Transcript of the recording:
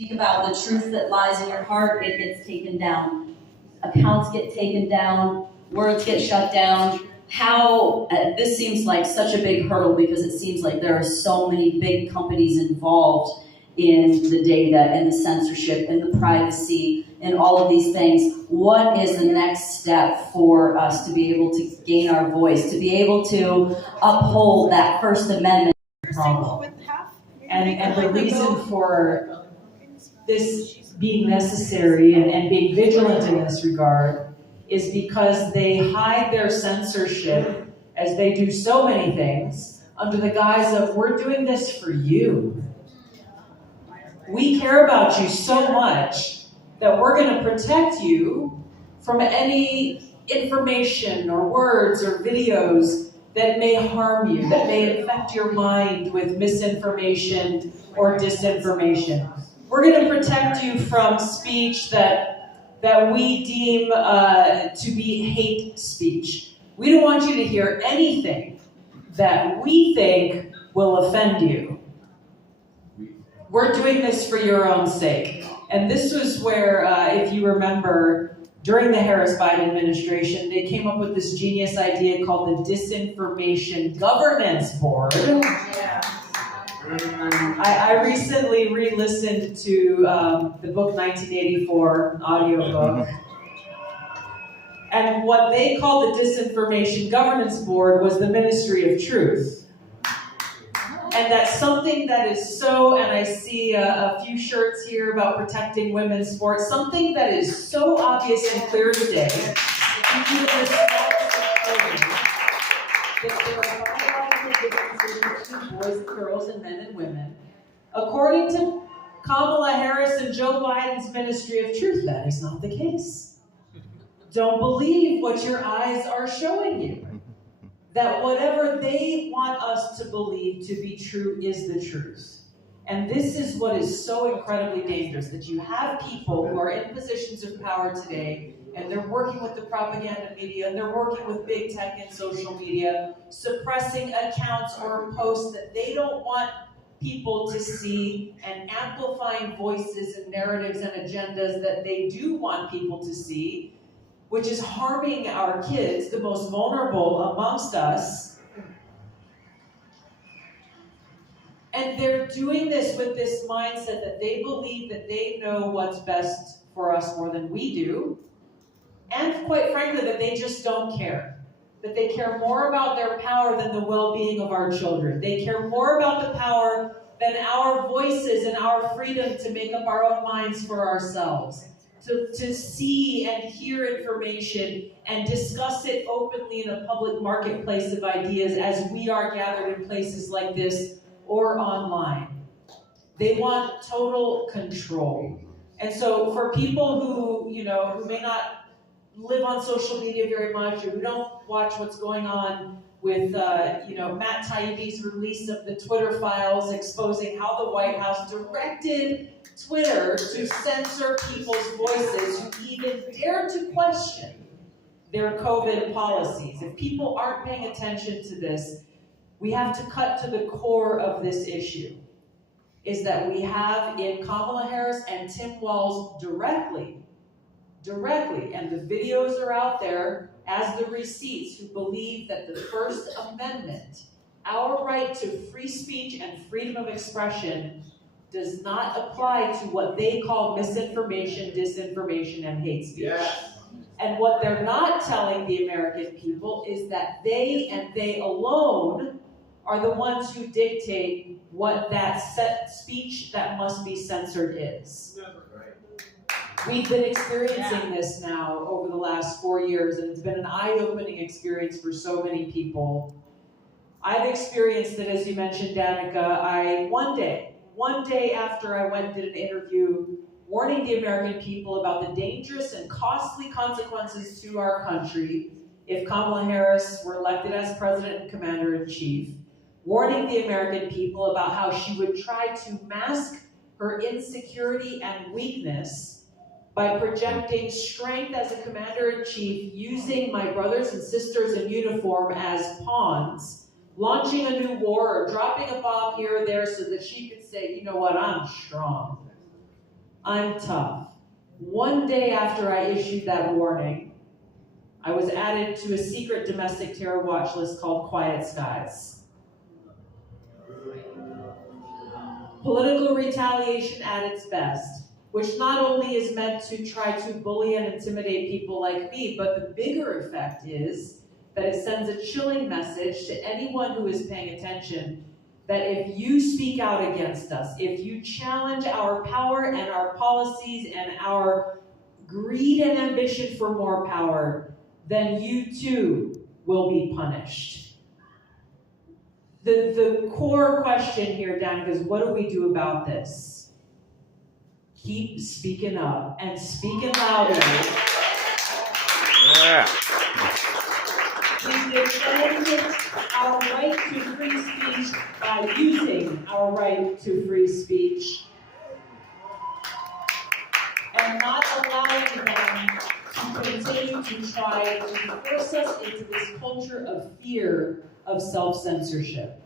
Speak about the truth that lies in your heart, it gets taken down. Accounts get taken down, words get shut down. How, this seems like such a big hurdle because it seems like there are so many big companies involved in the data and the censorship and the privacy and all of these things. What is the next step for us to be able to gain our voice, to be able to uphold that First Amendment problem? And the reason for this being necessary and being vigilant in this regard is because they hide their censorship, as they do so many things, under the guise of, we're doing this for you. We care about you so much that we're going to protect you from any information or words or videos that may harm you, that may affect your mind with misinformation or disinformation. We're going to protect you from speech that we deem to be hate speech. We don't want you to hear anything that we think will offend you. We're doing this for your own sake. And this was where, if you remember, during the Harris-Biden administration, they came up with this genius idea called the Disinformation Governance Board. Yeah. I recently re-listened to the book 1984 audiobook. And what they called the Disinformation Governance Board was the Ministry of Truth. And that's something that is so, and I see a few shirts here about protecting women's sports, something that is so obvious and clear today. If you do this that there are biological differences between boys and girls and men and women. According to Kamala Harris and Joe Biden's Ministry of Truth, that is not the case. Don't believe what your eyes are showing you. That whatever they want us to believe to be true is the truth. And this is what is so incredibly dangerous, that you have people who are in positions of power today, and they're working with the propaganda media, and they're working with big tech and social media, suppressing accounts or posts that they don't want people to see, and amplifying voices and narratives and agendas that they do want people to see, which is harming our kids, the most vulnerable amongst us. And they're doing this with this mindset that they believe that they know what's best for us more than we do. And quite frankly, that they just don't care. That they care more about their power than the well-being of our children. They care more about the power than our voices and our freedom to make up our own minds for ourselves. To see and hear information and discuss it openly in a public marketplace of ideas as we are gathered in places like this or online. They want total control. And so for people who, who may not live on social media very much, or who don't watch what's going on with, Matt Taibbi's release of the Twitter files exposing how the White House directed Twitter to censor people's voices who even dare to question their COVID policies. If people aren't paying attention to this, we have to cut to the core of this issue, is that we have in Kamala Harris and Tim Walz directly, and the videos are out there as the receipts, who believe that the First Amendment, our right to free speech and freedom of expression, does not apply to what they call misinformation, disinformation, and hate speech. Yes. And what they're not telling the American people is that they and they alone are the ones who dictate what that speech that must be censored is. We've been experiencing this now over the last 4 years, and it's been an eye-opening experience for so many people. I've experienced it, as you mentioned, Danica. One day after I went and did an interview warning the American people about the dangerous and costly consequences to our country if Kamala Harris were elected as President and Commander-in-Chief, warning the American people about how she would try to mask her insecurity and weakness by projecting strength as a Commander-in-Chief, using my brothers and sisters in uniform as pawns, launching a new war or dropping a bomb here or there so that she could say, you know what, I'm strong. I'm tough. One day after I issued that warning, I was added to a secret domestic terror watch list called Quiet Skies. Political retaliation at its best, which not only is meant to try to bully and intimidate people like me, but the bigger effect is that it sends a chilling message to anyone who is paying attention that if you speak out against us, if you challenge our power and our policies and our greed and ambition for more power, then you too will be punished. The core question here, Danica, is what do we do about this? Keep speaking up and speaking loudly. Yeah. We defend our right to free speech by using our right to free speech and not allowing them to continue to try to force us into this culture of fear of self-censorship.